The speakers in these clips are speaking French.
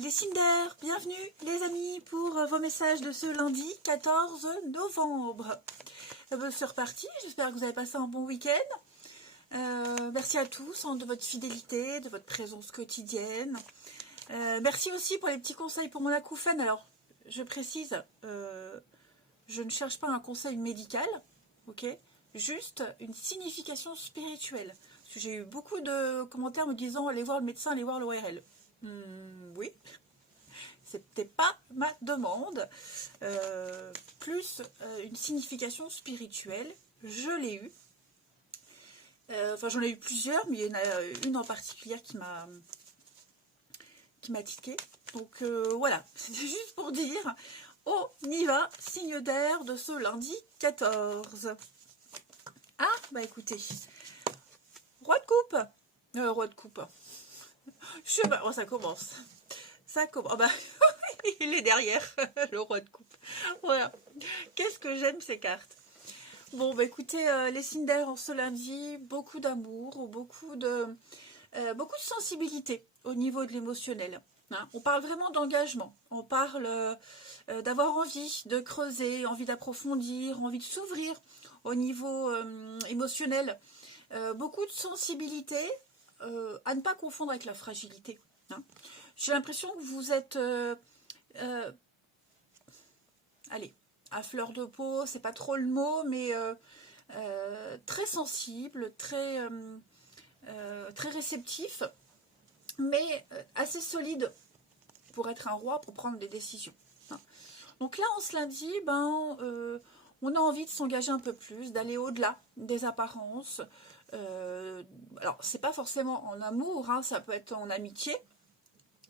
Les Cinder, bienvenue les amis pour vos messages de ce lundi 14 novembre. C'est reparti, j'espère que vous avez passé un bon week-end. Merci à tous de votre fidélité, de votre présence quotidienne. Merci aussi pour les petits conseils pour mon acouphène. Alors, je précise, je ne cherche pas un conseil médical, ok? Juste une signification spirituelle. Parce que j'ai eu beaucoup de commentaires me disant allez voir le médecin, allez voir l'ORL. Oui, c'était pas ma demande. Plus une signification spirituelle, je l'ai eu. Enfin, j'en ai eu plusieurs, mais il y en a une en particulier qui m'a tiqué. Donc voilà, c'était juste pour dire, on y va, signe d'air de ce lundi 14. Ah, bah écoutez, roi de coupe. Roi de coupe. Je sais pas, oh, ça commence. Ça commence. Oh bah, il est derrière, le roi de coupe. Voilà. Qu'est-ce que j'aime ces cartes. Bon, bah écoutez, les signes d'air en ce lundi, beaucoup d'amour, beaucoup de sensibilité au niveau de l'émotionnel. Hein. On parle vraiment d'engagement. On parle d'avoir envie de creuser, envie d'approfondir, envie de s'ouvrir au niveau émotionnel. Beaucoup de sensibilité, à ne pas confondre avec la fragilité. Hein. J'ai l'impression que vous êtes allez, à fleur de peau, c'est pas trop le mot, mais très sensible, très réceptif, mais assez solide pour être un roi, pour prendre des décisions. Hein. Donc là, en ce lundi, on a envie de s'engager un peu plus, d'aller au-delà des apparences. Alors, c'est pas forcément en amour, hein, ça peut être en amitié.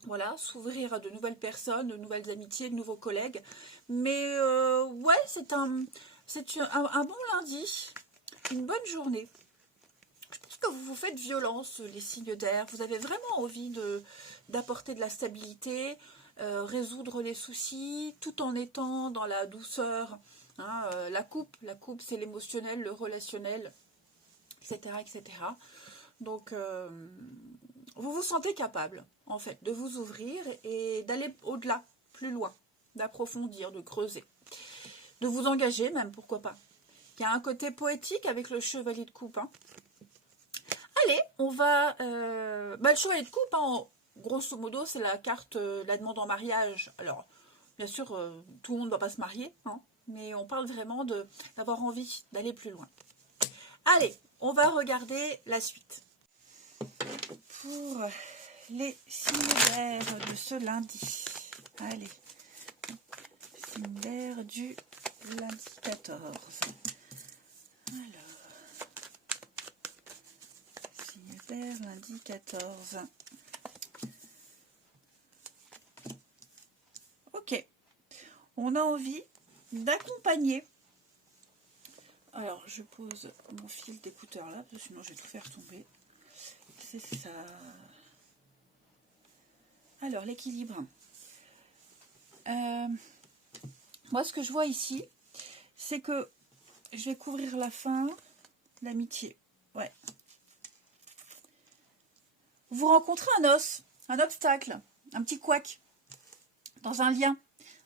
Voilà, s'ouvrir à de nouvelles personnes, de nouvelles amitiés, de nouveaux collègues. Mais ouais, c'est un bon lundi, une bonne journée. Je pense que vous vous faites violence, les signes d'air. Vous avez vraiment envie d'apporter de la stabilité, résoudre les soucis, tout en étant dans la douceur. Hein, la coupe, c'est l'émotionnel, le relationnel, etc., etc. Donc, vous vous sentez capable, en fait, de vous ouvrir et d'aller au-delà, plus loin, d'approfondir, de creuser, de vous engager même, pourquoi pas. Il y a un côté poétique avec le chevalier de coupe. Hein. Allez, on va... le chevalier de coupe, hein, grosso modo, c'est la carte la demande en mariage. Alors, bien sûr, tout le monde ne va pas se marier, hein, mais on parle vraiment d'avoir envie d'aller plus loin. Allez, on va regarder la suite. Pour les signes d'air de ce lundi. Allez, signes d'air du lundi 14. Alors, signes d'air lundi 14. Ok, on a envie d'accompagner. Alors, je pose mon fil d'écouteur là, parce que sinon je vais tout faire tomber. C'est ça. Alors, l'équilibre. Moi, ce que je vois ici, c'est que je vais couvrir la fin, l'amitié. Ouais. Vous rencontrez un os, un obstacle, un petit couac dans un lien.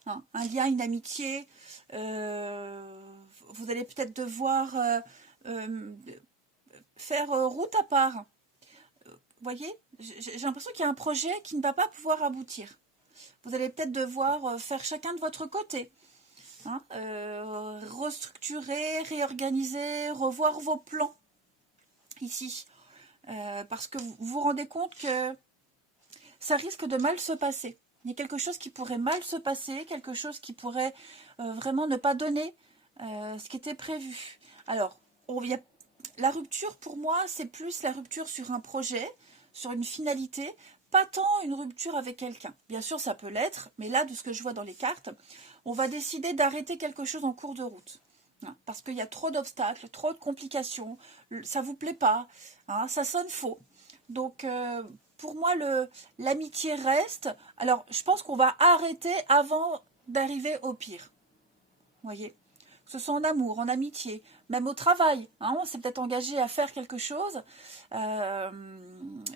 Hein, un lien, une amitié. Vous allez peut-être devoir faire route à part. Vous voyez, j'ai l'impression qu'il y a un projet qui ne va pas pouvoir aboutir. Vous allez peut-être devoir faire chacun de votre côté. Hein, restructurer, réorganiser, revoir vos plans. Ici. Parce que vous vous rendez compte que ça risque de mal se passer. Il y a quelque chose qui pourrait mal se passer, quelque chose qui pourrait vraiment ne pas donner ce qui était prévu. Alors, la rupture, pour moi, c'est plus la rupture sur un projet, sur une finalité, pas tant une rupture avec quelqu'un. Bien sûr, ça peut l'être, mais là, de ce que je vois dans les cartes, on va décider d'arrêter quelque chose en cours de route. Hein, parce qu'il y a trop d'obstacles, trop de complications, ça ne vous plaît pas, hein, ça sonne faux. Donc, pour moi, l'amitié reste. Alors, je pense qu'on va arrêter avant d'arriver au pire. Vous voyez ? Que ce soit en amour, en amitié, même au travail, hein, on s'est peut-être engagé à faire quelque chose,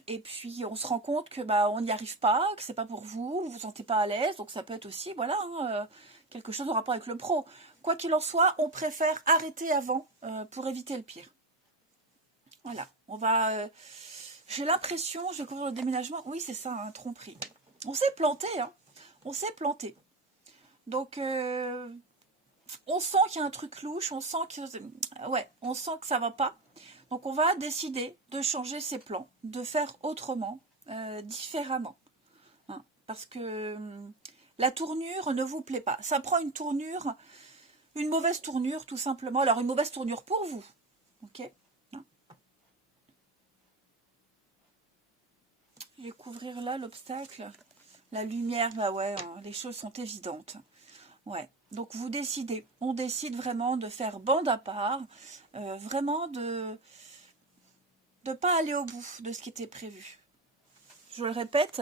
et puis on se rend compte que bah, on n'y arrive pas, que c'est pas pour vous, vous vous sentez pas à l'aise, donc ça peut être aussi, voilà, hein, quelque chose en rapport avec le pro. Quoi qu'il en soit, on préfère arrêter avant pour éviter le pire. Voilà, on va... j'ai l'impression, je vais couvrir le déménagement, oui c'est ça, un tromperie. On s'est planté, hein, on s'est planté. Donc, on sent qu'il y a un truc louche, on sent que ça va pas. Donc on va décider de changer ses plans, de faire autrement, différemment. Hein, parce que la tournure ne vous plaît pas. Ça prend une tournure, une mauvaise tournure tout simplement. Alors une mauvaise tournure pour vous. Ok. Hein. Je vais couvrir là l'obstacle. La lumière, bah ouais, hein, les choses sont évidentes. Ouais. Donc vous décidez, on décide vraiment de faire bande à part, vraiment de ne pas aller au bout de ce qui était prévu. Je le répète,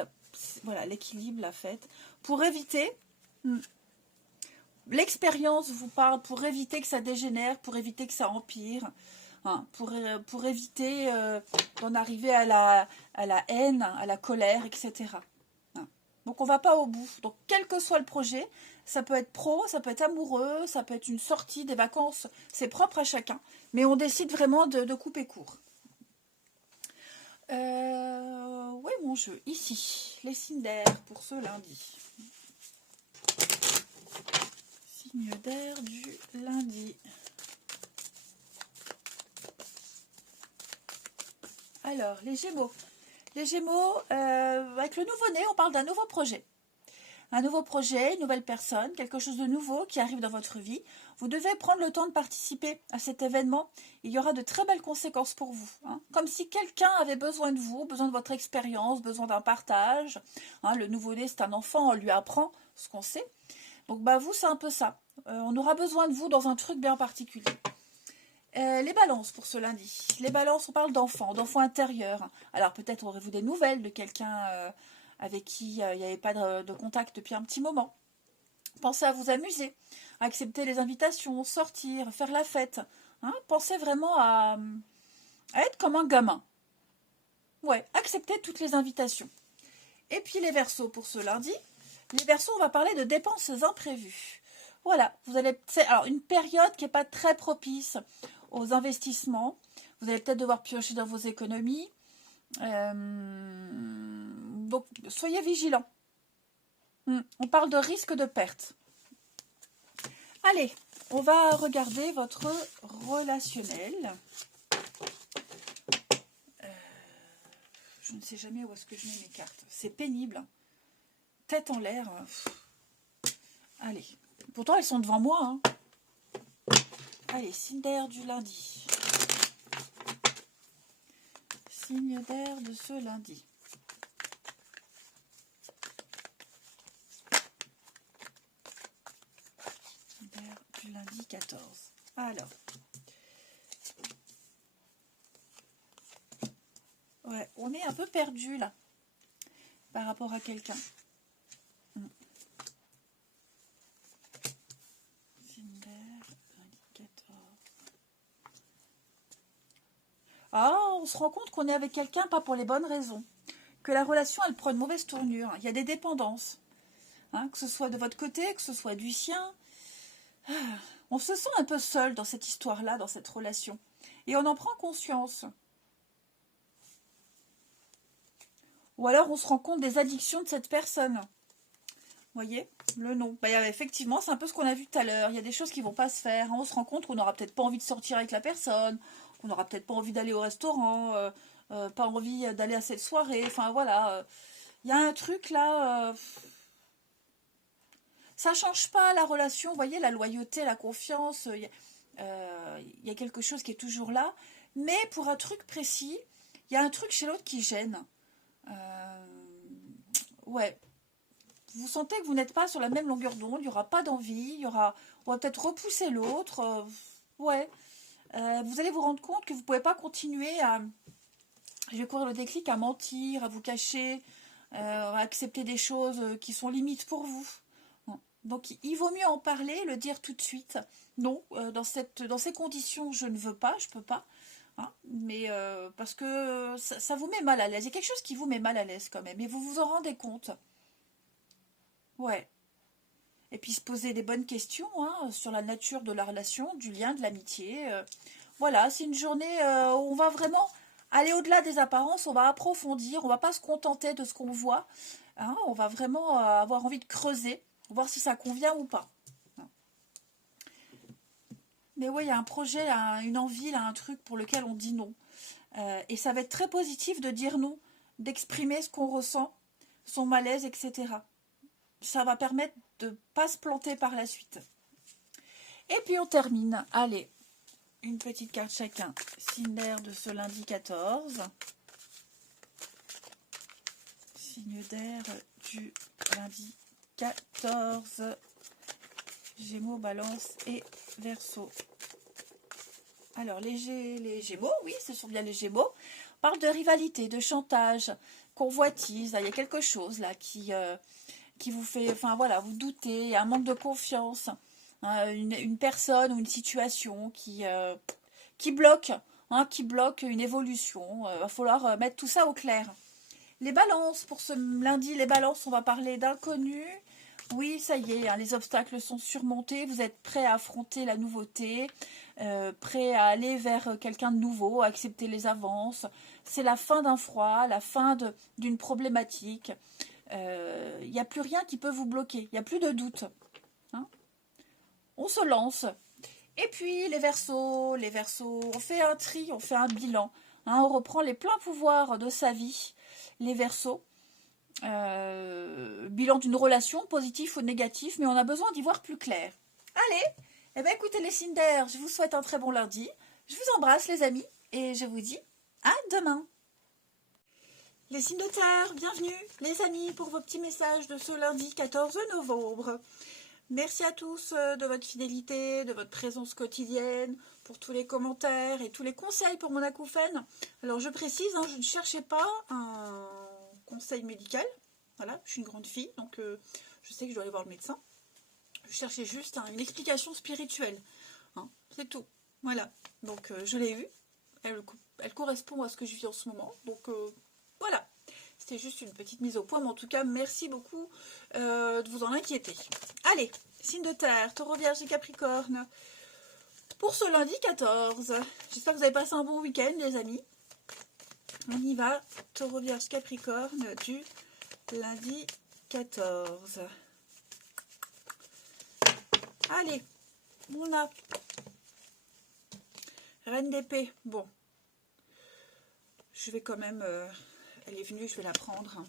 voilà, l'équilibre, la fête, pour éviter, l'expérience vous parle, pour éviter que ça dégénère, pour éviter que ça empire, hein, pour éviter d'en arriver à la haine, à la colère, etc. Hein. Donc on va pas au bout. Donc quel que soit le projet, ça peut être pro, ça peut être amoureux, ça peut être une sortie, des vacances, c'est propre à chacun. Mais on décide vraiment de couper court. Où est mon jeu? Ici, les signes d'air pour ce lundi. Signe d'air du lundi. Alors, les Gémeaux. Les Gémeaux, avec le nouveau-né, on parle d'un nouveau projet. Un nouveau projet, une nouvelle personne, quelque chose de nouveau qui arrive dans votre vie. Vous devez prendre le temps de participer à cet événement. Il y aura de très belles conséquences pour vous. Hein. Comme si quelqu'un avait besoin de vous, besoin de votre expérience, besoin d'un partage. Hein, le nouveau-né, c'est un enfant, on lui apprend ce qu'on sait. Donc bah, vous, c'est un peu ça. On aura besoin de vous dans un truc bien particulier. Les balances pour ce lundi. Les balances, on parle d'enfants intérieurs. Alors peut-être aurez-vous des nouvelles de quelqu'un avec qui il n'y avait pas de contact depuis un petit moment. Pensez à vous amuser, à accepter les invitations, sortir, faire la fête. Hein, pensez vraiment à être comme un gamin. Ouais, accepter toutes les invitations. Et puis les Verseaux pour ce lundi. Les Verseaux, on va parler de dépenses imprévues. Voilà, vous allez, c'est alors une période qui n'est pas très propice aux investissements. Vous allez peut-être devoir piocher dans vos économies. Donc, soyez vigilants. On parle de risque de perte. Allez, on va regarder votre relationnel. Je ne sais jamais où est-ce que je mets mes cartes. C'est pénible. Tête en l'air. Allez. Pourtant, elles sont devant moi. Hein. Allez, signe d'air du lundi. Signe d'air de ce lundi. Signe d'air du lundi 14. Alors. Ouais, on est un peu perdu là. Par rapport à quelqu'un. Ah, on se rend compte qu'on est avec quelqu'un pas pour les bonnes raisons. Que la relation, elle prend une mauvaise tournure. Il y a des dépendances. Hein, que ce soit de votre côté, que ce soit du sien. On se sent un peu seul dans cette histoire-là, dans cette relation. Et on en prend conscience. Ou alors on se rend compte des addictions de cette personne. Vous voyez, le nom. Bah, effectivement, c'est un peu ce qu'on a vu tout à l'heure. Il y a des choses qui ne vont pas se faire. Hein. On se rend compte qu'on n'aura peut-être pas envie de sortir avec la personne, qu'on n'aura peut-être pas envie d'aller au restaurant, pas envie d'aller à cette soirée. Enfin voilà, il y a un truc là. Ça change pas la relation. Vous voyez, la loyauté, la confiance. Il y a quelque chose qui est toujours là. Mais pour un truc précis, il y a un truc chez l'autre qui gêne. Ouais. Vous sentez que vous n'êtes pas sur la même longueur d'onde, il n'y aura pas d'envie, on va peut-être repousser l'autre. Ouais. Vous allez vous rendre compte que vous ne pouvez pas continuer à, je vais courir le déclic, à mentir, à vous cacher, à accepter des choses qui sont limites pour vous. Donc il vaut mieux en parler, le dire tout de suite. Non, dans ces conditions, je ne veux pas, je peux pas. Hein, mais parce que ça vous met mal à l'aise. Il y a quelque chose qui vous met mal à l'aise quand même. Et vous vous en rendez compte. Ouais. Et puis se poser des bonnes questions hein, sur la nature de la relation, du lien, de l'amitié. Voilà, c'est une journée où on va vraiment aller au-delà des apparences, on va approfondir, on va pas se contenter de ce qu'on voit. Hein, on va vraiment avoir envie de creuser, voir si ça convient ou pas. Mais oui, il y a un projet, une envie, là, un truc pour lequel on dit non. Et ça va être très positif de dire non, d'exprimer ce qu'on ressent, son malaise, etc. Ça va permettre de ne pas se planter par la suite. Et puis on termine. Allez, une petite carte chacun. Signe d'air de ce lundi 14. Signe d'air du lundi 14. Gémeaux, Balance et Verseau. Alors, les Gémeaux, oui, ce sont bien les Gémeaux. On parle de rivalité, de chantage, convoitise. Là, il y a quelque chose là qui vous fait, enfin voilà, vous doutez, il y a un manque de confiance. Hein, une personne ou une situation bloque, hein, qui bloque une évolution. Il va falloir mettre tout ça au clair. Les balances, pour ce lundi, les balances, on va parler d'inconnus. Oui, ça y est, hein, les obstacles sont surmontés, vous êtes prêts à affronter la nouveauté, prêts à aller vers quelqu'un de nouveau, à accepter les avances. C'est la fin d'un froid, la fin d'une problématique. Il n'y a plus rien qui peut vous bloquer, il n'y a plus de doute. Hein, on se lance. Et puis les Verseaux, on fait un tri, on fait un bilan. Hein, on reprend les pleins pouvoirs de sa vie, les Verseaux. Bilan d'une relation, positif ou négatif, mais on a besoin d'y voir plus clair. Allez, eh bien écoutez les signes d'air, je vous souhaite un très bon lundi. Je vous embrasse les amis et je vous dis à demain. Les signes de terre, bienvenue les amis pour vos petits messages de ce lundi 14 novembre. Merci à tous de votre fidélité, de votre présence quotidienne, pour tous les commentaires et tous les conseils pour mon acouphène. Alors je précise, hein, je ne cherchais pas un conseil médical. Voilà, je suis une grande fille, donc je sais que je dois aller voir le médecin. Je cherchais juste une explication spirituelle. Hein, c'est tout. Voilà, donc je l'ai eue. Elle correspond à ce que je vis en ce moment. Donc voilà. C'était juste une petite mise au point, mais en tout cas, merci beaucoup de vous en inquiéter. Allez, signe de terre, taureau, vierge et capricorne. Pour ce lundi 14, j'espère que vous avez passé un bon week-end, les amis. On y va, taureau, vierge, capricorne, du lundi 14. Allez, on a reine d'épée. Bon, je vais quand même... elle est venue, je vais la prendre.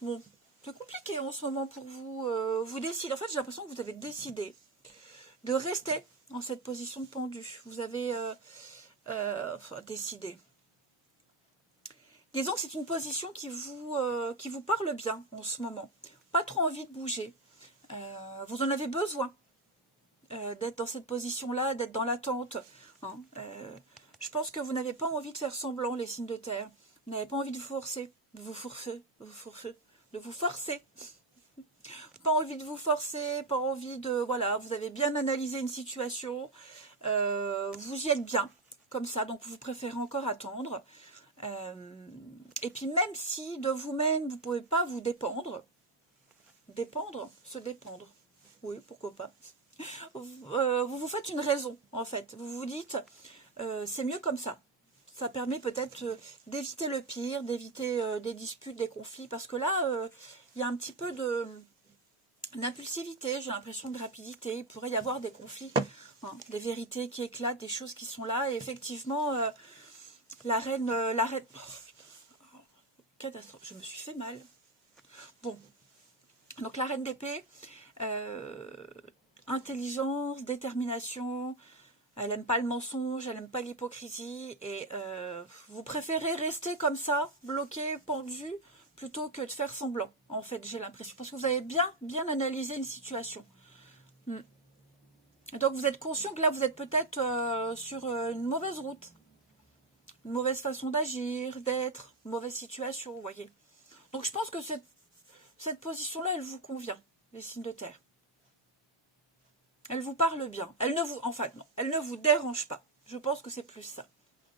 Bon, c'est compliqué en ce moment pour vous. Vous décidez. En fait, j'ai l'impression que vous avez décidé de rester en cette position de pendu. Vous avez décidé. Disons que c'est une position qui vous parle bien en ce moment. Pas trop envie de bouger. Vous en avez besoin d'être dans cette position-là, d'être dans l'attente. Hein. Je pense que vous n'avez pas envie de faire semblant, les signes de terre. Vous n'avez pas envie de vous forcer, de vous forcer. Pas envie de vous forcer, pas envie de... Voilà, vous avez bien analysé une situation, vous y êtes bien, comme ça, donc vous préférez encore attendre. Et puis même si de vous-même, vous ne pouvez pas vous dépendre, se dépendre, oui, pourquoi pas. Vous vous faites une raison, en fait. Vous vous dites, c'est mieux comme ça. Ça permet peut-être d'éviter le pire, d'éviter des disputes, des conflits, parce que là, il y a un petit peu d'impulsivité, j'ai l'impression de rapidité, il pourrait y avoir des conflits, hein, des vérités qui éclatent, des choses qui sont là, et effectivement, la reine, catastrophe, je me suis fait mal. Bon, donc la reine d'épée, intelligence, détermination, elle n'aime pas le mensonge, elle n'aime pas l'hypocrisie, et vous préférez rester comme ça, bloqué, pendu, plutôt que de faire semblant, en fait, j'ai l'impression, parce que vous avez bien analysé une situation. Et donc vous êtes conscient que là, vous êtes peut-être sur une mauvaise route, une mauvaise façon d'agir, d'être, une mauvaise situation, vous voyez. Donc je pense que cette position-là, elle vous convient. les signes de terre. Elle vous parle bien. Elle ne vous, enfin non, elle ne vous dérange pas. Je pense que c'est plus ça.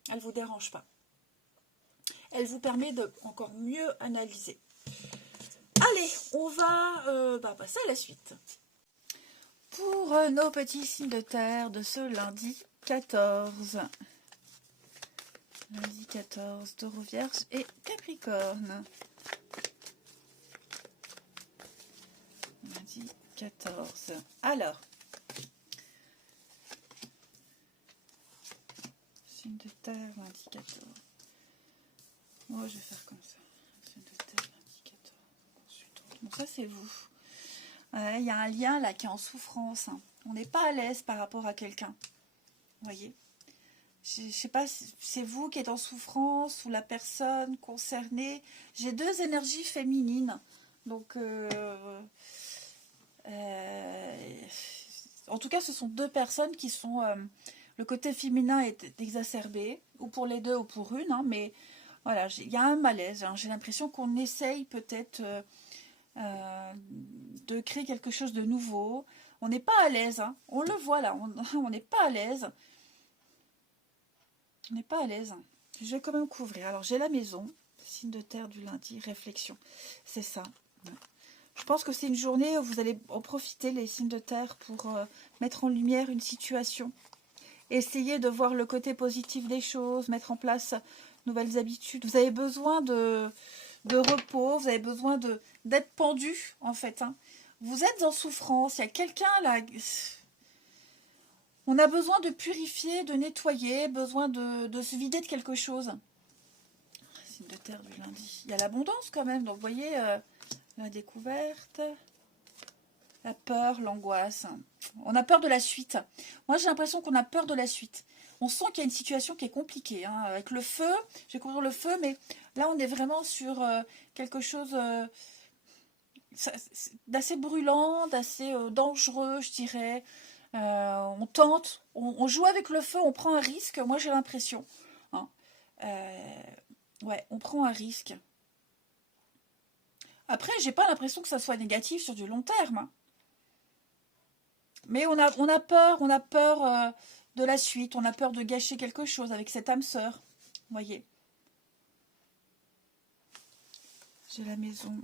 Elle ne vous dérange pas. Elle vous permet de encore mieux analyser. Allez, on va passer à la suite. Pour nos petits signes de terre de ce lundi 14. Lundi 14, Taureau, Vierge et Capricorne. Lundi 14. Alors, signe de terre, lundi 14. Moi, je vais faire comme ça. Signe de terre, lundi 14. Ensuite, bon, ça, c'est vous. Il y a un lien là qui est en souffrance. Hein. On n'est pas à l'aise par rapport à quelqu'un. Vous voyez ? Je ne sais pas si c'est vous qui êtes en souffrance ou la personne concernée. J'ai deux énergies féminines. Donc, en tout cas, ce sont deux personnes qui sont... le côté féminin est exacerbé, ou pour les deux ou pour une. Hein, mais voilà, il y a un malaise. Hein, j'ai l'impression qu'on essaye peut-être de créer quelque chose de nouveau. On n'est pas à l'aise. Hein, on le voit là, on n'est pas à l'aise. On n'est pas à l'aise. Je vais quand même couvrir. Alors, j'ai la maison. Signe de terre du lundi. Réflexion. C'est ça. Je pense que c'est une journée où vous allez en profiter, les signes de terre, pour mettre en lumière une situation. Essayer de voir le côté positif des choses. Mettre en place nouvelles habitudes. Vous avez besoin de repos. Vous avez besoin d'être pendu, en fait. Hein. Vous êtes en souffrance. Il y a quelqu'un là... On a besoin de purifier, de nettoyer, besoin de se vider de quelque chose. Signe de terre du lundi. Il y a l'abondance quand même. Donc, vous voyez, la découverte, la peur, l'angoisse. On a peur de la suite. Moi, j'ai l'impression qu'on a peur de la suite. On sent qu'il y a une situation qui est compliquée. Hein. Avec le feu, je vais couvrir le feu, mais là, on est vraiment sur quelque chose d'assez brûlant, d'assez dangereux, je dirais. On tente, on joue avec le feu, on prend un risque, moi j'ai l'impression. Hein. Ouais, on prend un risque. Après, j'ai pas l'impression que ça soit négatif sur du long terme. Hein. Mais on a peur de la suite, on a peur de gâcher quelque chose avec cette âme sœur. Vous voyez. J'ai la maison.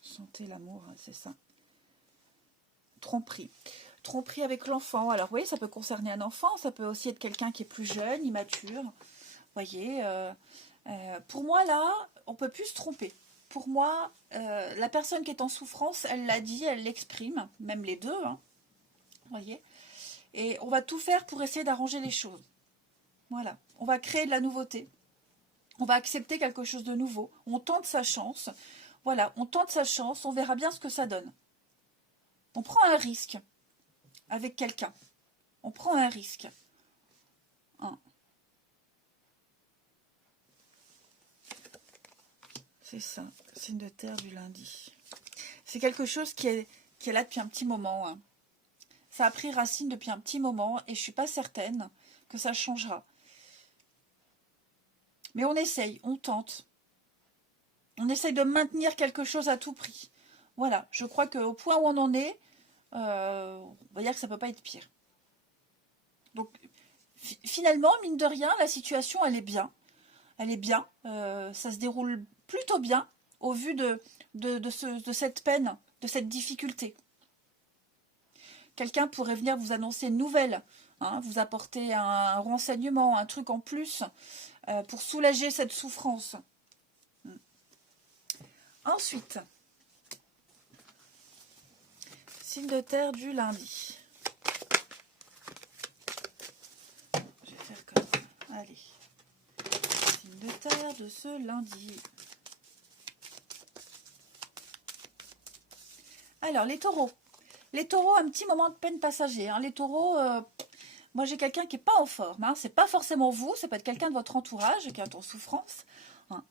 Santé, l'amour, hein, c'est ça. Tromperie. Tromperie avec l'enfant. Alors, oui, ça peut concerner un enfant, ça peut aussi être quelqu'un qui est plus jeune, immature. Vous voyez, pour moi, là, on ne peut plus se tromper. Pour moi, la personne qui est en souffrance, elle l'a dit, elle l'exprime, même les deux. Hein, vous voyez. Et on va tout faire pour essayer d'arranger les choses. Voilà. On va créer de la nouveauté. On va accepter quelque chose de nouveau. On tente sa chance. Voilà, on tente sa chance, on verra bien ce que ça donne. On prend un risque avec quelqu'un. On prend un risque. Hein. C'est ça, signe de terre du lundi. C'est quelque chose qui est là depuis un petit moment. Hein. Ça a pris racine depuis un petit moment et je ne suis pas certaine que ça changera. Mais on essaye, on tente. On essaye de maintenir quelque chose à tout prix. Voilà, je crois qu'au point où on en est, on va dire que ça ne peut pas être pire. Donc, finalement, mine de rien, la situation, elle est bien. Elle est bien. Ça se déroule plutôt bien au vu de cette peine, de cette difficulté. Quelqu'un pourrait venir vous annoncer une nouvelle, hein, vous apporter un renseignement, un truc en plus pour soulager cette souffrance. Ensuite, signe de terre du lundi. Je vais faire comme ça. Allez. Signe de terre de ce lundi. Alors, les taureaux. Les taureaux, un petit moment de peine passager. Hein. Les taureaux, moi j'ai quelqu'un qui n'est pas en forme. Hein. C'est pas forcément vous, ça peut être quelqu'un de votre entourage qui est en souffrance. Hein.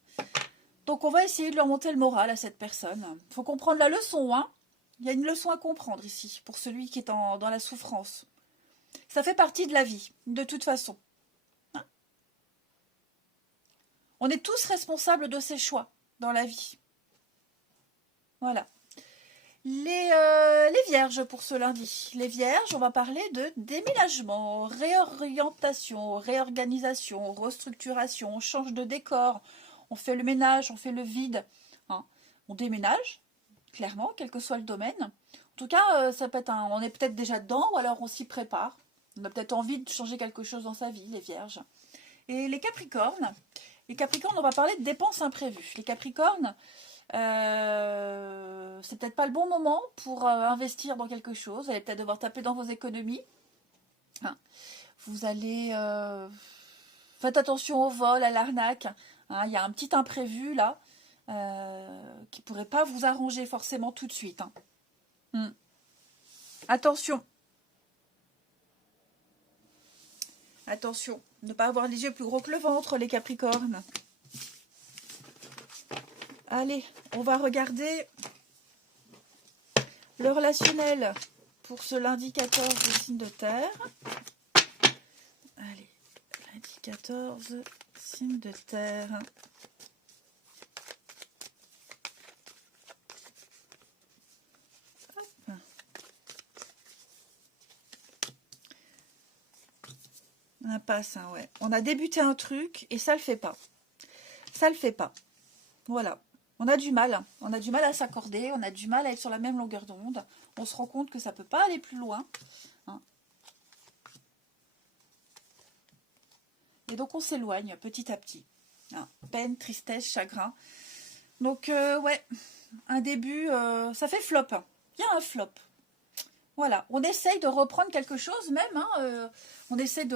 Donc on va essayer de leur monter le moral à cette personne. Il faut comprendre la leçon. Hein. Il y a une leçon à comprendre ici, pour celui qui est dans la souffrance. Ça fait partie de la vie, de toute façon. Hein. On est tous responsables de ses choix dans la vie. Voilà. Les vierges pour ce lundi. Les vierges, on va parler de déménagement, réorientation, réorganisation, restructuration, on change de décor, on fait le ménage, on fait le vide. Hein. On déménage, clairement, quel que soit le domaine. En tout cas, ça peut être on est peut-être déjà dedans ou alors on s'y prépare. On a peut-être envie de changer quelque chose dans sa vie, les vierges. Et les capricornes, on va parler de dépenses imprévues. Les capricornes, c'est peut-être pas le bon moment pour investir dans quelque chose. Vous allez peut-être devoir taper dans vos économies. Hein. Vous allez... faites attention au vol, à l'arnaque. Hein. Il y a un petit imprévu là qui pourrait pas vous arranger forcément tout de suite. Hein. Attention. Attention, ne pas avoir les yeux plus gros que le ventre, les capricornes. Allez, on va regarder le relationnel pour ce lundi 14 du signe de terre. Allez, lundi 14, signe de terre. Hop. Impasse, hein, ouais. On a débuté un truc et ça le fait pas. Ça le fait pas. Voilà. On a du mal à s'accorder, on a du mal à être sur la même longueur d'onde. On se rend compte que ça ne peut pas aller plus loin. Hein. Et donc on s'éloigne petit à petit. Hein. Peine, tristesse, chagrin. Donc ouais, un début, ça fait flop. Il y a un flop. Voilà, on essaye de reprendre quelque chose même. Hein, on essaie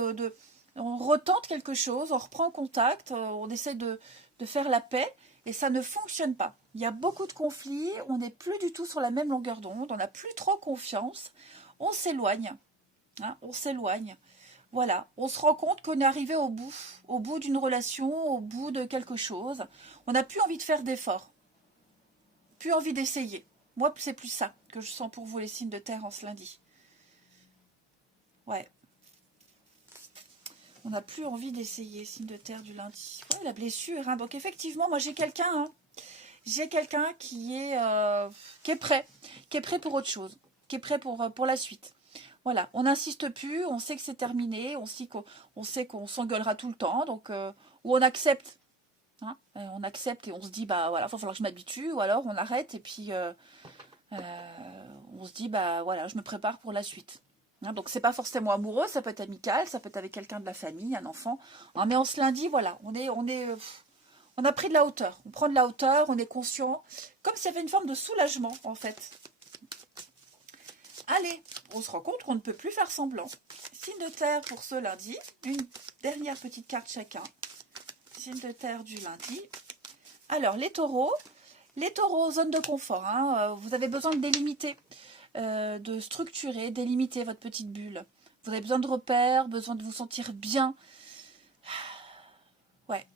on retente quelque chose, on reprend contact, on essaie de faire la paix. Et ça ne fonctionne pas. Il y a beaucoup de conflits, on n'est plus du tout sur la même longueur d'onde, on n'a plus trop confiance, on s'éloigne. Hein, on s'éloigne. Voilà, on se rend compte qu'on est arrivé au bout d'une relation, au bout de quelque chose. On n'a plus envie de faire d'efforts, plus envie d'essayer. Moi, c'est plus ça que je sens pour vous, les signes de terre, en ce lundi. Ouais. On n'a plus envie d'essayer, signe de terre du lundi. Ouais, la blessure. Hein. Donc effectivement, moi j'ai quelqu'un. Hein. J'ai quelqu'un qui est prêt. Qui est prêt pour autre chose. Qui est prêt pour la suite. Voilà, on n'insiste plus, on sait que c'est terminé, on sait qu'on s'engueulera tout le temps. Donc, ou on accepte. Hein. On accepte et on se dit, bah voilà, il va falloir que je m'habitue. Ou alors on arrête et puis on se dit, bah voilà, je me prépare pour la suite. Hein, donc c'est pas forcément amoureux, ça peut être amical, ça peut être avec quelqu'un de la famille, un enfant. Hein, mais on se lundi, voilà, on a pris de la hauteur. On prend de la hauteur, on est conscient, comme s'il y avait une forme de soulagement en fait. Allez, on se rend compte qu'on ne peut plus faire semblant. Signe de terre pour ce lundi, une dernière petite carte chacun. Signe de terre du lundi. Alors les taureaux, zone de confort. Hein, vous avez besoin de délimiter. De structurer, délimiter votre petite bulle. Vous avez besoin de repères, besoin de vous sentir bien. Ouais,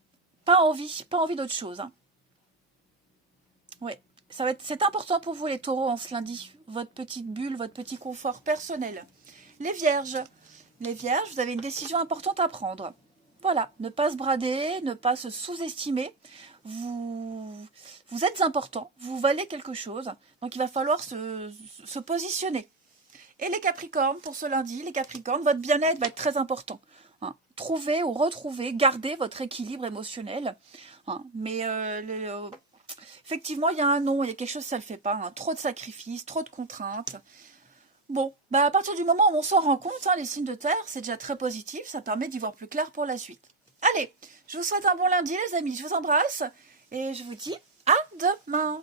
pas envie d'autre chose. Hein. Ouais, c'est important pour vous les taureaux en ce lundi. Votre petite bulle, votre petit confort personnel. Les vierges, vous avez une décision importante à prendre. Voilà, ne pas se brader, ne pas se sous-estimer. Vous êtes important, vous valez quelque chose, donc il va falloir se positionner. Et les Capricornes, pour ce lundi, les Capricornes, votre bien-être va être très important. Hein. Trouvez ou retrouvez, gardez votre équilibre émotionnel. Hein. Mais effectivement, il y a un non, il y a quelque chose, ça ne le fait pas. Hein. Trop de sacrifices, trop de contraintes. Bon, bah à partir du moment où on s'en rend compte, hein, les signes de terre, c'est déjà très positif, ça permet d'y voir plus clair pour la suite. Allez, je vous souhaite un bon lundi les amis, je vous embrasse et je vous dis à demain.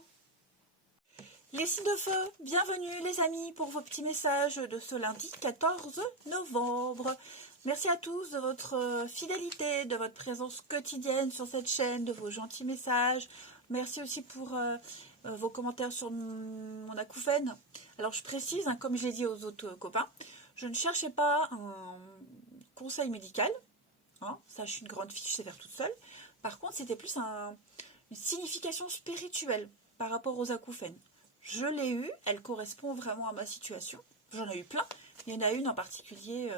Les signes de feu, bienvenue les amis pour vos petits messages de ce lundi 14 novembre. Merci à tous de votre fidélité, de votre présence quotidienne sur cette chaîne, de vos gentils messages. Merci aussi pour vos commentaires sur mon acouphène. Alors je précise, hein, comme j'ai dit aux autres copains, je ne cherchais pas un conseil médical. Hein, ça, je suis une grande fille, je sais faire toute seule. Par contre, c'était plus une signification spirituelle par rapport aux acouphènes. Je l'ai eue, elle correspond vraiment à ma situation. J'en ai eu plein. Il y en a une en particulier,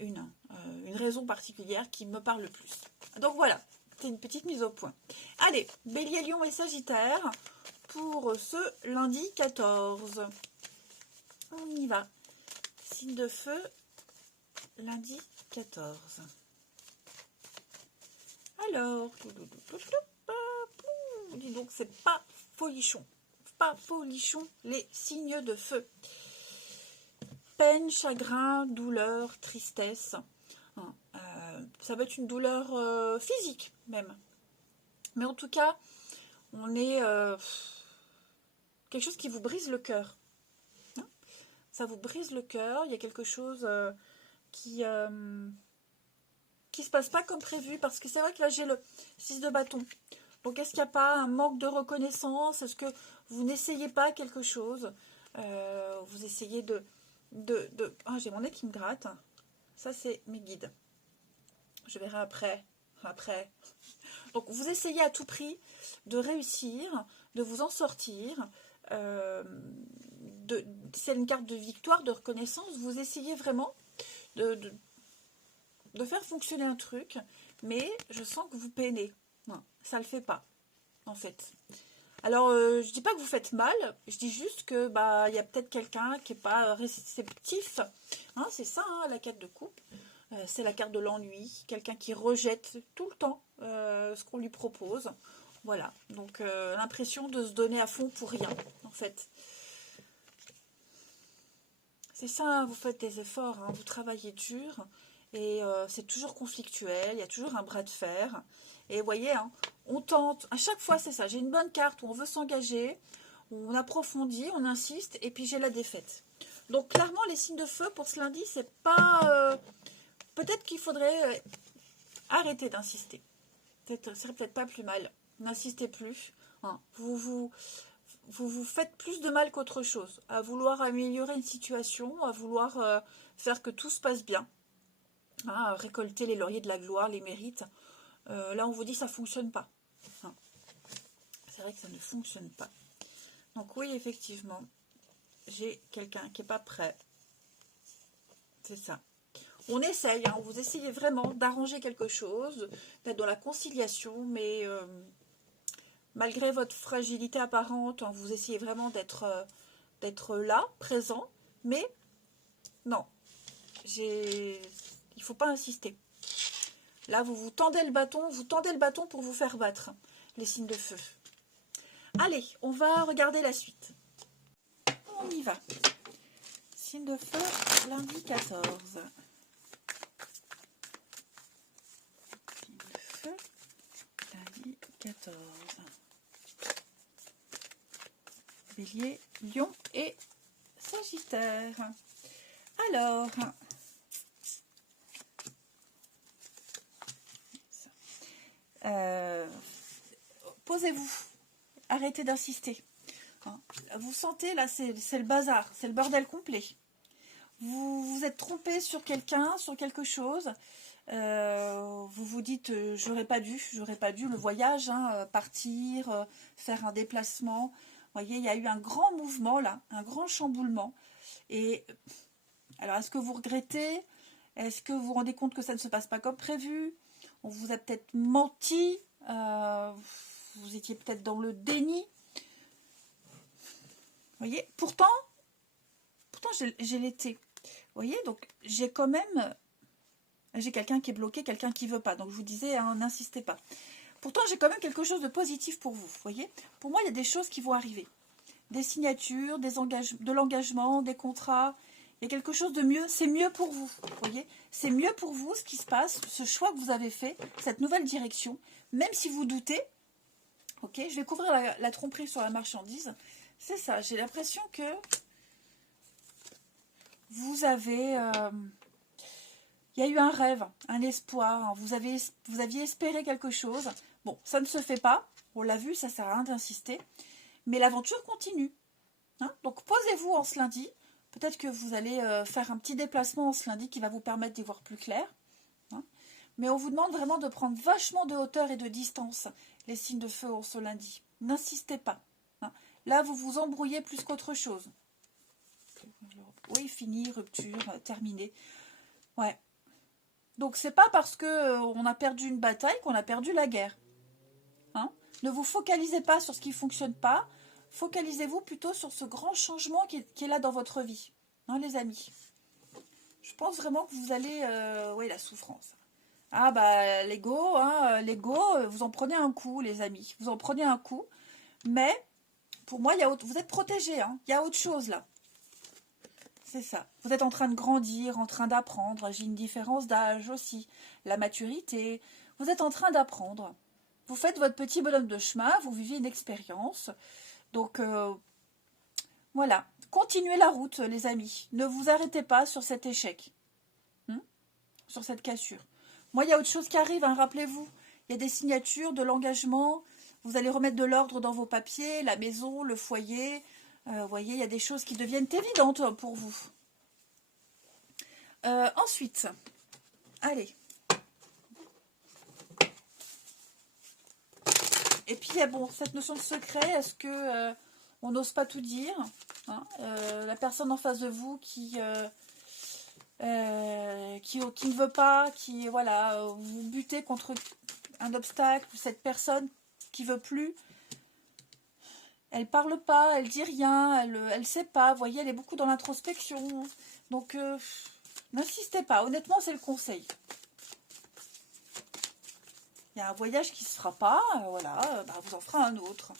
une raison particulière qui me parle le plus. Donc voilà, c'est une petite mise au point. Allez, Bélier, Lion et Sagittaire, pour ce lundi 14. On y va. Signe de feu, lundi 14. Alors, dis donc, c'est pas folichon. Pas folichon, les signes de feu. Peine, chagrin, douleur, tristesse. Ça va être une douleur physique même. Mais en tout cas, on est quelque chose qui vous brise le cœur. Ça vous brise le cœur. Il y a quelque chose qui se passe pas comme prévu. Parce que c'est vrai que là, j'ai le 6 de bâton. Donc, est-ce qu'il n'y a pas un manque de reconnaissance? Est-ce que vous n'essayez pas quelque chose? Vous essayez de... Ah, j'ai mon nez qui me gratte. Ça, c'est mes guides. Je verrai après. Donc, vous essayez à tout prix de réussir, de vous en sortir. C'est une carte de victoire, de reconnaissance. Vous essayez vraiment de faire fonctionner un truc, mais je sens que vous peinez. Non, ça ne le fait pas, en fait. Alors, je dis pas que vous faites mal, je dis juste que il y a peut-être quelqu'un qui n'est pas réceptif. Hein, c'est ça, hein, la carte de coupe. C'est la carte de l'ennui, quelqu'un qui rejette tout le temps ce qu'on lui propose. Voilà, donc l'impression de se donner à fond pour rien, en fait. C'est ça, hein, vous faites des efforts, hein, vous travaillez dur, et c'est toujours conflictuel, il y a toujours un bras de fer. Et vous voyez, hein, on tente, à chaque fois c'est ça, j'ai une bonne carte où on veut s'engager, on approfondit, on insiste, et puis j'ai la défaite. Donc clairement, les signes de feu pour ce lundi, c'est pas... peut-être qu'il faudrait arrêter d'insister. Ce serait peut-être pas plus mal. N'insistez plus. Hein. Vous faites plus de mal qu'autre chose. À vouloir améliorer une situation, à vouloir faire que tout se passe bien. Hein, à récolter les lauriers de la gloire, les mérites. Là, on vous dit que ça ne fonctionne pas. Hein. C'est vrai que ça ne fonctionne pas. Donc oui, effectivement, j'ai quelqu'un qui n'est pas prêt. C'est ça. On essaye, hein, vous essayez vraiment d'arranger quelque chose, d'être dans la conciliation, mais malgré votre fragilité apparente, hein, vous essayez vraiment d'être là, présent, mais non, il ne faut pas insister. Là, vous tendez le bâton pour vous faire battre, les signes de feu. Allez, on va regarder la suite. On y va. Signe de feu, lundi 14. Lundi 14. Bélier, Lion et Sagittaire. Alors, posez-vous. Arrêtez d'insister. Vous sentez, là, c'est le bazar. C'est le bordel complet. Vous vous êtes trompé sur quelqu'un, sur quelque chose. Vous vous dites j'aurais pas dû le voyage, hein, partir, faire un déplacement. Vous voyez, il y a eu un grand mouvement là, un grand chamboulement. Et alors, est-ce que vous regrettez? Est-ce que vous vous rendez compte que ça ne se passe pas comme prévu? On vous a peut-être menti, vous étiez peut-être dans le déni. Vous voyez, pourtant j'ai l'été. Vous voyez, donc j'ai quand même... J'ai quelqu'un qui est bloqué, quelqu'un qui ne veut pas. Donc, je vous disais, hein, n'insistez pas. Pourtant, j'ai quand même quelque chose de positif pour vous. Voyez, pour moi, il y a des choses qui vont arriver. Des signatures, de l'engagement, des contrats. Il y a quelque chose de mieux. C'est mieux pour vous. Voyez, c'est mieux pour vous ce qui se passe, ce choix que vous avez fait, cette nouvelle direction. Même si vous doutez. Ok, je vais couvrir la tromperie sur la marchandise. C'est ça, j'ai l'impression que vous avez... il y a eu un rêve, un espoir, hein. Vous aviez espéré quelque chose. Bon, ça ne se fait pas. On l'a vu, ça ne sert à rien d'insister. Mais l'aventure continue. Hein, donc, posez-vous en ce lundi. Peut-être que vous allez faire un petit déplacement en ce lundi qui va vous permettre d'y voir plus clair. Hein. Mais on vous demande vraiment de prendre vachement de hauteur et de distance les signes de feu en ce lundi. N'insistez pas. Hein. Là, vous vous embrouillez plus qu'autre chose. Oui, fini, rupture, terminé. Ouais. Donc, c'est pas parce qu'on a perdu une bataille qu'on a perdu la guerre. Hein, ne vous focalisez pas sur ce qui ne fonctionne pas. focalisez-vous plutôt sur ce grand changement qui est là dans votre vie, hein, les amis. Je pense vraiment que vous allez... oui, la souffrance. Ah bah l'ego, hein, l'ego, vous en prenez un coup, les amis. Vous en prenez un coup. Mais, pour moi, vous êtes protégés. Hein. Il y a autre chose là. C'est ça. Vous êtes en train de grandir, en train d'apprendre. J'ai une différence d'âge aussi. La maturité. Vous êtes en train d'apprendre. Vous faites votre petit bonhomme de chemin. Vous vivez une expérience. Donc, voilà. Continuez la route, les amis. Ne vous arrêtez pas sur cet échec. Sur cette cassure. Moi, il y a autre chose qui arrive, hein, rappelez-vous. Il y a des signatures, de l'engagement. Vous allez remettre de l'ordre dans vos papiers, la maison, le foyer. Vous voyez, il y a des choses qui deviennent évidentes pour vous. Ensuite, allez. Et puis, bon, cette notion de secret, est-ce que on n'ose pas tout dire, hein, la personne en face de vous qui ne veut pas, voilà, vous butez contre un obstacle, cette personne qui veut plus, elle parle pas, elle dit rien, elle sait pas, vous voyez, elle est beaucoup dans l'introspection, donc n'insistez pas, honnêtement c'est le conseil. Il y a un voyage qui se fera pas, voilà, vous en ferez un autre.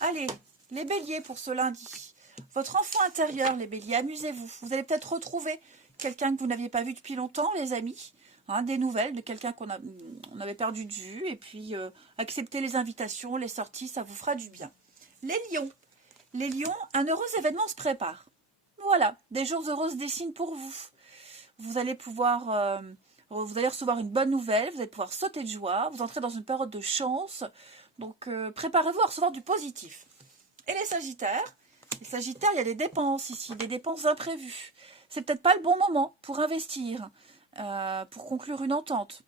Allez, les béliers pour ce lundi. Votre enfant intérieur, les béliers, amusez-vous. Vous allez peut-être retrouver quelqu'un que vous n'aviez pas vu depuis longtemps, les amis. Hein, des nouvelles de quelqu'un qu'on avait perdu de vue. Et puis, accepter les invitations, les sorties, ça vous fera du bien. Les lions. Les lions, un heureux événement se prépare. Voilà, des jours heureux se dessinent pour vous. Vous allez pouvoir... vous allez recevoir une bonne nouvelle, vous allez pouvoir sauter de joie, vous entrez dans une période de chance. Donc, préparez-vous à recevoir du positif. Et les sagittaires, il y a des dépenses ici, des dépenses imprévues. C'est peut-être pas le bon moment pour investir, pour conclure une entente.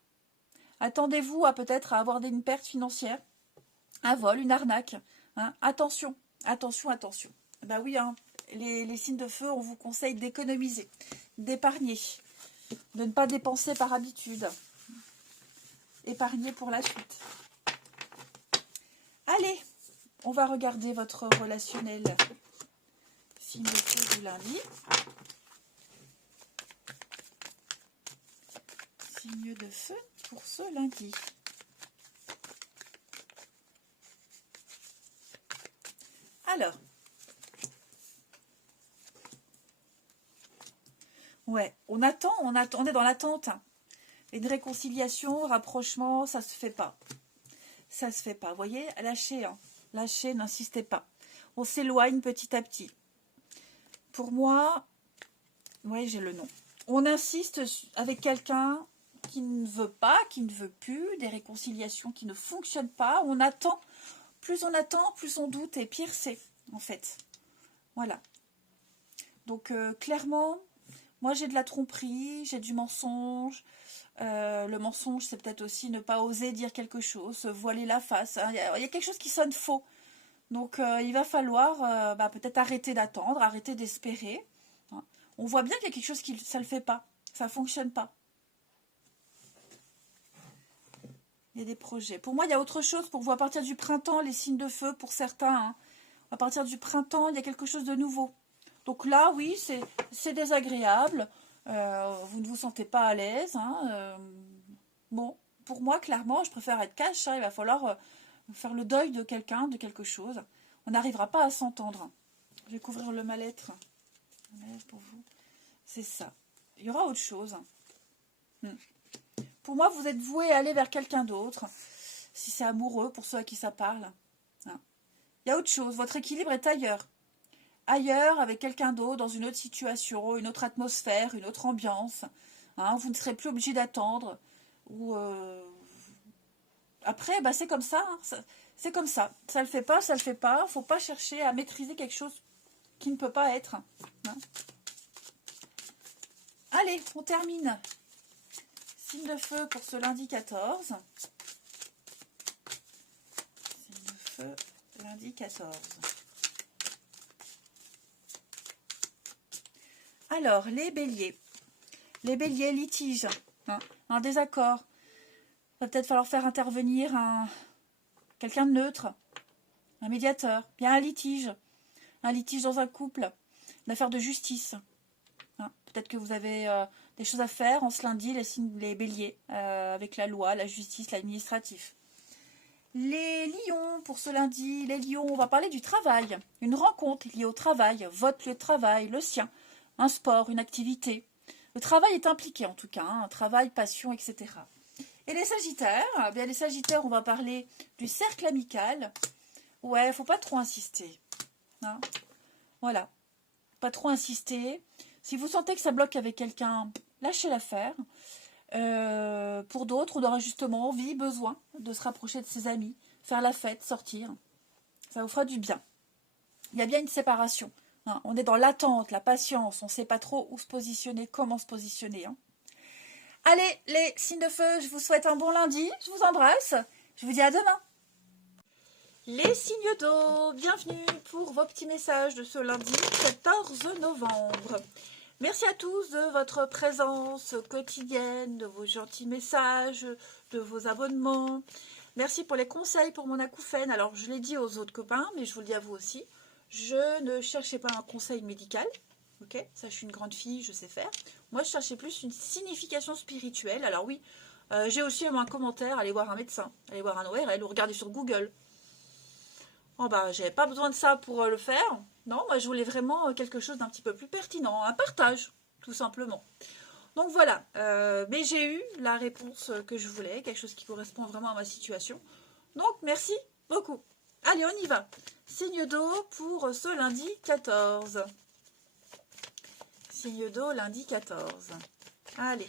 Attendez-vous peut-être à avoir une perte financière, un vol, une arnaque. Hein. Attention, attention, attention. Ben oui, hein, les signes de feu, on vous conseille d'économiser, d'épargner, de ne pas dépenser par habitude. Épargner pour la suite. Allez, on va regarder votre relationnel signe de feu du lundi. Signe de feu pour ce lundi. Alors, ouais, on attend, on est dans l'attente. Une réconciliation, rapprochement, ça se fait pas. Ça se fait pas. Vous voyez, lâchez, hein. Lâchez, n'insistez pas. On s'éloigne petit à petit. Pour moi, oui, j'ai le nom. On insiste avec quelqu'un qui ne veut pas, qui ne veut plus, des réconciliations qui ne fonctionnent pas. On attend, plus on doute, et pire c'est, en fait. Voilà. Donc, clairement, moi j'ai de la tromperie, j'ai du mensonge. Le mensonge, c'est peut-être aussi ne pas oser dire quelque chose, se voiler la face. Hein. Il y a quelque chose qui sonne faux. Donc, il va falloir peut-être arrêter d'attendre, arrêter d'espérer. Hein. On voit bien qu'il y a quelque chose qui ça ne le fait pas. Ça ne fonctionne pas. Il y a des projets. Pour moi, il y a autre chose. Pour vous, à partir du printemps, les signes de feu, pour certains, hein, à partir du printemps, il y a quelque chose de nouveau. Donc là, oui, c'est désagréable. Vous ne vous sentez pas à l'aise. Hein, bon, pour moi, clairement, je préfère être cash. Hein, il va falloir faire le deuil de quelqu'un, de quelque chose. On n'arrivera pas à s'entendre. Je vais couvrir le mal-être. Pour vous. C'est ça. Il y aura autre chose. Pour moi, vous êtes voué à aller vers quelqu'un d'autre. Si c'est amoureux, pour ceux à qui ça parle. Hein. Il y a autre chose. Votre équilibre est ailleurs. Ailleurs, avec quelqu'un d'autre, dans une autre situation, une autre atmosphère, une autre ambiance. Hein, vous ne serez plus obligé d'attendre. Ou après, c'est comme ça. Hein, c'est comme ça. Ça le fait pas, ça le fait pas. Il ne faut pas chercher à maîtriser quelque chose qui ne peut pas être. Hein. Allez, on termine. Signe de feu pour ce lundi 14. Signe de feu, lundi 14. Alors, les béliers. Les béliers, litige. Hein, un désaccord. Il va peut-être falloir faire intervenir quelqu'un de neutre. un médiateur, bien un litige dans un couple, une affaire de justice. Hein, peut-être que vous avez des choses à faire en ce lundi, les béliers, avec la loi, la justice, l'administratif. Les lions, pour ce lundi, les lions, on va parler du travail. Une rencontre liée au travail, votre lieu de travail, le sien, un sport, une activité. Le travail est impliqué en tout cas, hein, travail, passion, etc. Et les sagittaires, bien les sagittaires, on va parler du cercle amical. Ouais, faut pas trop insister. Hein, voilà, pas trop insister. Si vous sentez que ça bloque avec quelqu'un, lâchez l'affaire. Pour d'autres, on aura justement envie, besoin de se rapprocher de ses amis, faire la fête, sortir. Ça vous fera du bien. Il y a bien une séparation. Hein. On est dans l'attente, la patience. On ne sait pas trop où se positionner, comment se positionner. Hein. Allez, les signes de feu, je vous souhaite un bon lundi. Je vous embrasse. Je vous dis à demain. Les signes d'eau, bienvenue pour vos petits messages de ce lundi 14 novembre. Merci à tous de votre présence quotidienne, de vos gentils messages, de vos abonnements. Merci pour les conseils pour mon acouphène. Alors, je l'ai dit aux autres copains, mais je vous le dis à vous aussi. Je ne cherchais pas un conseil médical. Ok, ça, je suis une grande fille, je sais faire. Moi, je cherchais plus une signification spirituelle. Alors oui, j'ai aussi un commentaire, allez voir un médecin, allez voir un ORL ou regardez sur Google. Oh bah, j'avais pas besoin de ça pour le faire. Non, moi je voulais vraiment quelque chose d'un petit peu plus pertinent, un partage, tout simplement. Donc voilà, mais j'ai eu la réponse que je voulais, quelque chose qui correspond vraiment à ma situation. Donc merci beaucoup. Allez, on y va. Signe d'eau pour ce lundi 14. Signe d'eau lundi 14. Allez.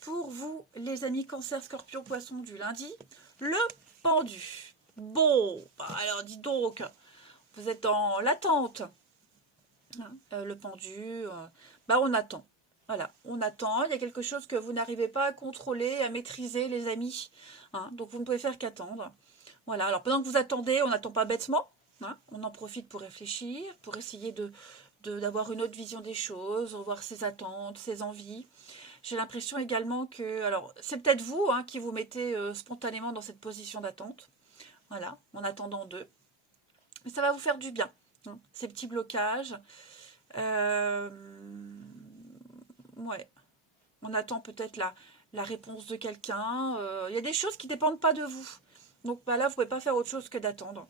Pour vous, les amis cancer, scorpion, poisson du lundi, le pendu. Bon, alors dis donc, vous êtes dans l'attente. Le pendu, on attend. Voilà, on attend. Il y a quelque chose que vous n'arrivez pas à contrôler, à maîtriser, les amis. Hein, donc vous ne pouvez faire qu'attendre. Voilà, alors pendant que vous attendez, on n'attend pas bêtement. Hein, on en profite pour réfléchir, pour essayer d'avoir une autre vision des choses, revoir ses attentes, ses envies. J'ai l'impression également que, alors c'est peut-être vous qui vous mettez spontanément dans cette position d'attente, voilà, en attendant d'eux. Mais ça va vous faire du bien, hein, ces petits blocages. Ouais, on attend peut-être la réponse de quelqu'un. Il y a des choses qui ne dépendent pas de vous. Donc là, vous ne pouvez pas faire autre chose que d'attendre,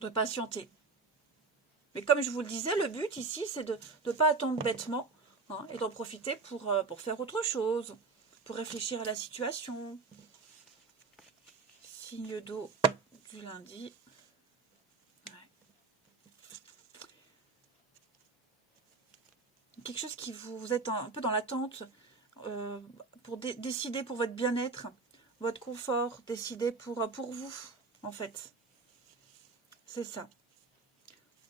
de patienter. Mais comme je vous le disais, le but ici, c'est de ne pas attendre bêtement, hein, et d'en profiter pour faire autre chose, pour réfléchir à la situation. Signe d'eau du lundi. Ouais. Quelque chose qui vous êtes un peu dans l'attente pour décider pour votre bien-être, votre confort, décider pour vous, en fait. C'est ça.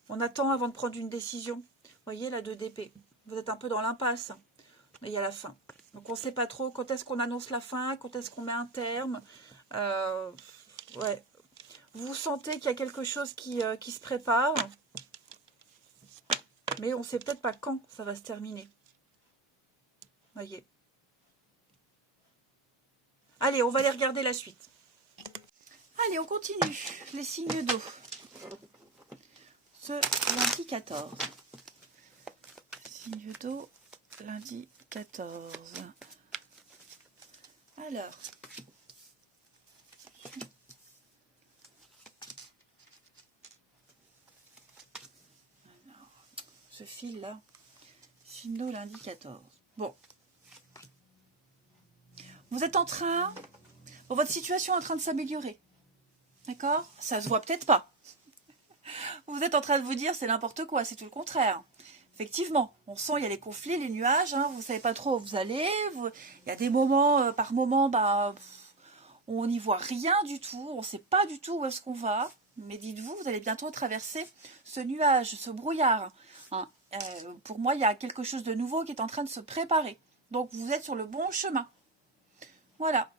On attend avant de prendre une décision. Vous voyez, la 2 d'épée. Vous êtes un peu dans l'impasse. Mais il y a la fin. Donc on ne sait pas trop quand est-ce qu'on annonce la fin, quand est-ce qu'on met un terme. Ouais. Vous sentez qu'il y a quelque chose qui se prépare. Mais on ne sait peut-être pas quand ça va se terminer. Voyez. Allez, on va aller regarder la suite. Allez, on continue. Les signes d'eau. Ce lundi 14. Signe d'eau, lundi 14. Alors. Ce fil là. Signe d'eau, lundi 14. Bon. Vous êtes en train. Bon, votre situation est en train de s'améliorer. D'accord? Ça se voit peut-être pas. Vous êtes en train de vous dire c'est n'importe quoi, c'est tout le contraire. Effectivement, on sent il y a les conflits, les nuages, hein, vous ne savez pas trop où vous allez. Il y a des moments, par moment, on n'y voit rien du tout, on ne sait pas du tout où est-ce qu'on va. Mais dites-vous, vous allez bientôt traverser ce nuage, ce brouillard. Hein. Pour moi, il y a quelque chose de nouveau qui est en train de se préparer. Donc, vous êtes sur le bon chemin. Voilà.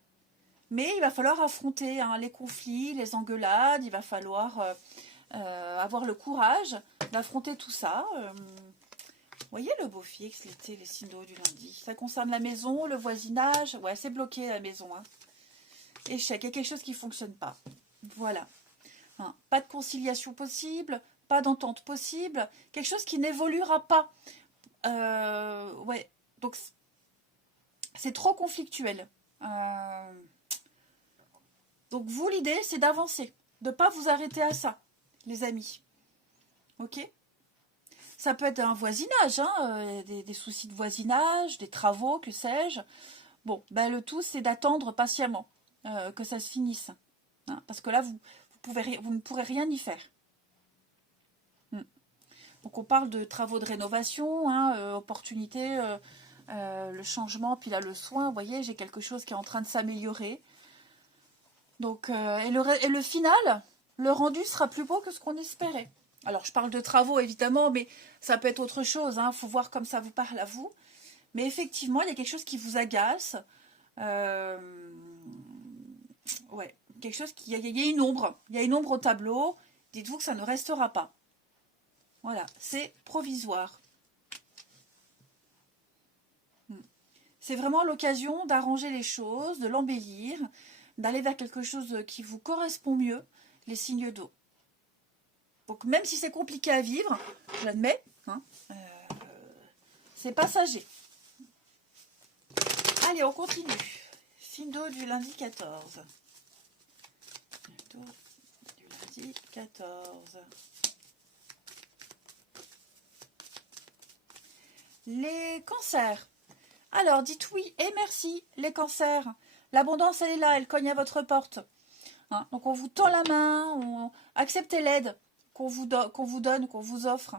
Mais il va falloir affronter les conflits, les engueulades, il va falloir avoir le courage d'affronter tout ça. Vous voyez le beau fixe, l'été, les signes d'eau du lundi. Ça concerne la maison, le voisinage. Ouais, c'est bloqué la maison. Hein. Échec, il y a quelque chose qui ne fonctionne pas. Voilà. Hein, pas de conciliation possible, pas d'entente possible, quelque chose qui n'évoluera pas. Ouais, donc c'est trop conflictuel. Donc vous, l'idée, c'est d'avancer, de ne pas vous arrêter à ça, les amis. Ok? Ça peut être un voisinage, hein, des soucis de voisinage, des travaux, que sais-je. Bon, ben le tout, c'est d'attendre patiemment que ça se finisse. Hein, parce que là, vous ne pourrez rien y faire. Donc on parle de travaux de rénovation, hein, opportunité, le changement, puis là le soin. Vous voyez, j'ai quelque chose qui est en train de s'améliorer. Donc, et le final, le rendu sera plus beau que ce qu'on espérait. Alors je parle de travaux évidemment, mais ça peut être autre chose. Il faut voir comme ça vous parle à vous. Mais effectivement, il y a quelque chose qui vous agace. Ouais, quelque chose qui... Il y a une ombre. Il y a une ombre au tableau. Dites-vous que ça ne restera pas. Voilà, c'est provisoire. C'est vraiment l'occasion d'arranger les choses, de l'embellir, d'aller vers quelque chose qui vous correspond mieux, les signes d'eau. Donc même si c'est compliqué à vivre, je l'admets, c'est passager. Allez, on continue. Signe d'eau du lundi 14. Du lundi 14. Les cancers. Alors, dites oui et merci, les cancers. L'abondance, elle est là, elle cogne à votre porte. Donc, on vous tend la main, acceptez l'aide qu'on vous donne, qu'on vous offre.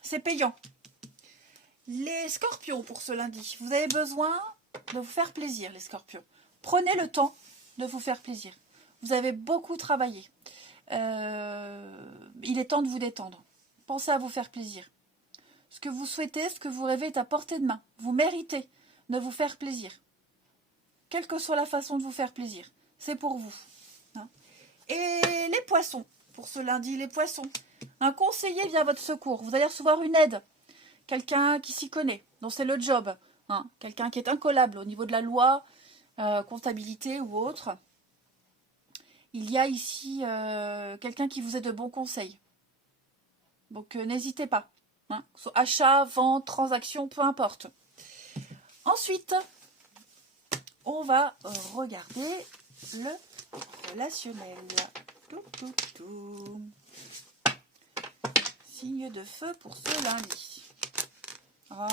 C'est payant. Les scorpions pour ce lundi. Vous avez besoin de vous faire plaisir, les scorpions. Prenez le temps de vous faire plaisir. Vous avez beaucoup travaillé. Il est temps de vous détendre. Pensez à vous faire plaisir. Ce que vous souhaitez, ce que vous rêvez est à portée de main. Vous méritez de vous faire plaisir. Quelle que soit la façon de vous faire plaisir. C'est pour vous. Et les poissons. Pour ce lundi, les poissons. Un conseiller vient à votre secours. Vous allez recevoir une aide. Quelqu'un qui s'y connaît, dont c'est le job. Quelqu'un qui est incollable au niveau de la loi, comptabilité ou autre. Il y a ici quelqu'un qui vous est de bons conseils. Donc n'hésitez pas. Achat, vente, transaction, peu importe. Ensuite, on va regarder le relationnel. Signe de feu pour ce lundi. Oh.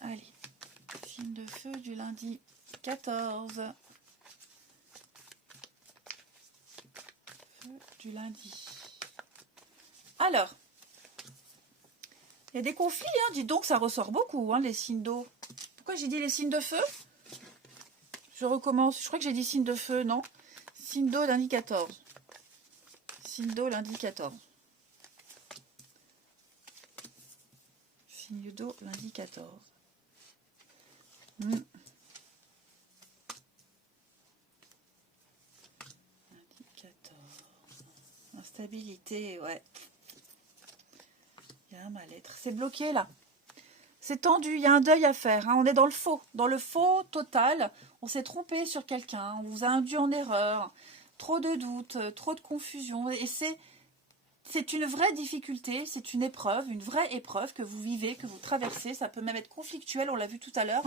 Allez, signe de feu du lundi 14. Feu du lundi. Alors, il y a des conflits, dites donc, ça ressort beaucoup, les signes d'eau. Pourquoi j'ai dit les signes de feu? Je recommence, je crois que j'ai dit signe de feu, non? Signe d'eau lundi 14. Signe d'eau lundi 14. Signe d'eau lundi 14. Lundi 14. Instabilité, ouais. Il y a un mal-être. C'est bloqué là. C'est tendu, il y a un deuil à faire. On est dans le faux total. On s'est trompé sur quelqu'un, on vous a induit en erreur. Trop de doutes, trop de confusion. Et c'est une vraie difficulté, c'est une épreuve, une vraie épreuve que vous vivez, que vous traversez. Ça peut même être conflictuel, on l'a vu tout à l'heure.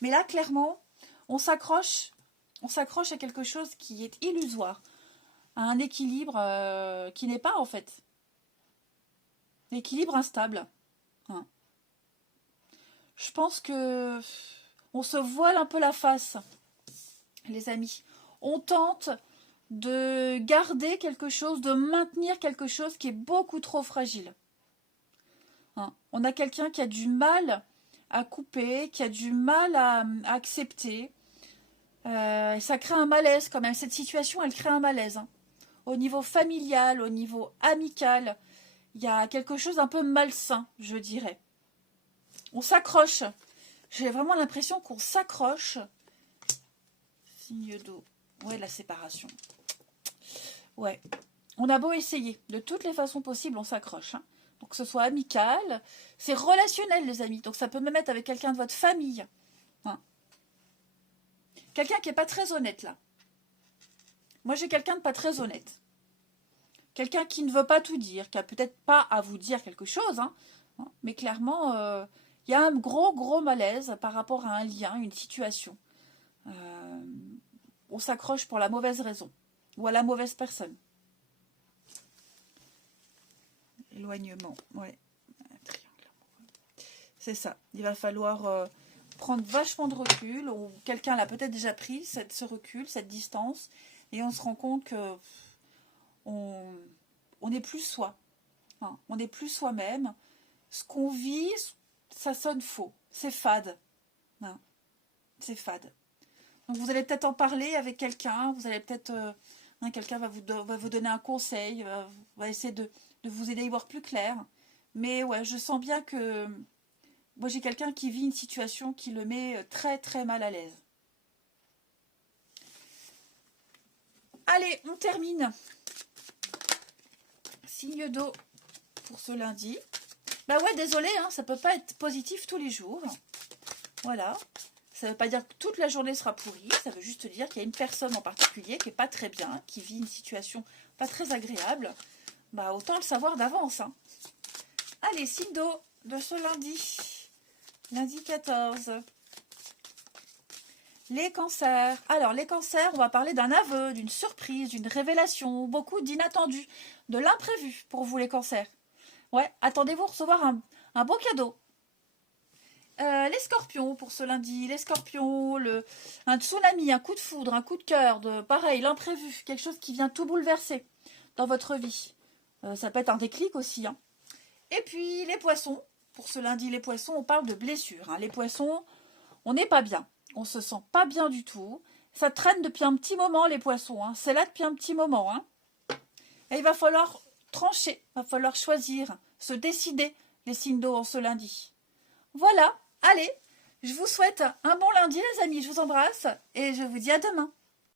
Mais là, clairement, on s'accroche à quelque chose qui est illusoire, à un équilibre qui n'est pas en fait. L'équilibre instable. Je pense que on se voile un peu la face, les amis. On tente de garder quelque chose, de maintenir quelque chose qui est beaucoup trop fragile. On a quelqu'un qui a du mal à couper, qui a du mal à accepter. Ça crée un malaise quand même. Cette situation, elle crée un malaise. Au niveau familial, au niveau amical, il y a quelque chose d'un peu malsain, je dirais. On s'accroche. J'ai vraiment l'impression qu'on s'accroche. Signe d'eau. Ouais, la séparation. Ouais. On a beau essayer. De toutes les façons possibles, on s'accroche. Donc que ce soit amical. C'est relationnel, les amis. Donc ça peut même être avec quelqu'un de votre famille. Quelqu'un qui n'est pas très honnête, là. Moi, j'ai quelqu'un de pas très honnête. Quelqu'un qui ne veut pas tout dire, qui a peut-être pas à vous dire quelque chose, hein, mais clairement, il y a un gros malaise par rapport à un lien, une situation. On s'accroche pour la mauvaise raison ou à la mauvaise personne. Éloignement, ouais. C'est ça. Il va falloir prendre vachement de recul, ou quelqu'un l'a peut-être déjà pris, ce recul, cette distance, et on se rend compte que on n'est plus soi. Hein, on n'est plus soi-même. Ce qu'on vit, ça sonne faux. C'est fade. Hein, c'est fade. Donc vous allez peut-être en parler avec quelqu'un, vous allez peut-être... quelqu'un va vous donner un conseil, va essayer de vous aider à y voir plus clair. Mais ouais, je sens bien que... Moi, j'ai quelqu'un qui vit une situation qui le met très mal à l'aise. Allez, on termine. Signe d'eau pour ce lundi. Bah ouais, désolé, hein, ça peut pas être positif tous les jours. Voilà. Ça ne veut pas dire que toute la journée sera pourrie. Ça veut juste dire qu'il y a une personne en particulier qui n'est pas très bien, qui vit une situation pas très agréable. Bah autant le savoir d'avance. Hein. Allez, signe d'eau de ce lundi. Lundi 14. Les cancers. Alors, les cancers, on va parler d'un aveu, d'une surprise, d'une révélation, beaucoup d'inattendus, de l'imprévu pour vous, les cancers. Ouais, attendez-vous recevoir un beau cadeau. Les scorpions pour ce lundi. Les scorpions, un tsunami, un coup de foudre, un coup de cœur, pareil, l'imprévu, quelque chose qui vient tout bouleverser dans votre vie. Ça peut être un déclic aussi. Hein. Et puis, les poissons. Pour ce lundi, les poissons, on parle de blessures. Hein. Les poissons, on n'est pas bien. On se sent pas bien du tout. Ça traîne depuis un petit moment, les poissons. Hein. C'est là depuis un petit moment. Hein. Et il va falloir trancher. Il va falloir choisir, se décider, les signes d'eau en ce lundi. Voilà. Allez, je vous souhaite un bon lundi, les amis. Je vous embrasse et je vous dis à demain.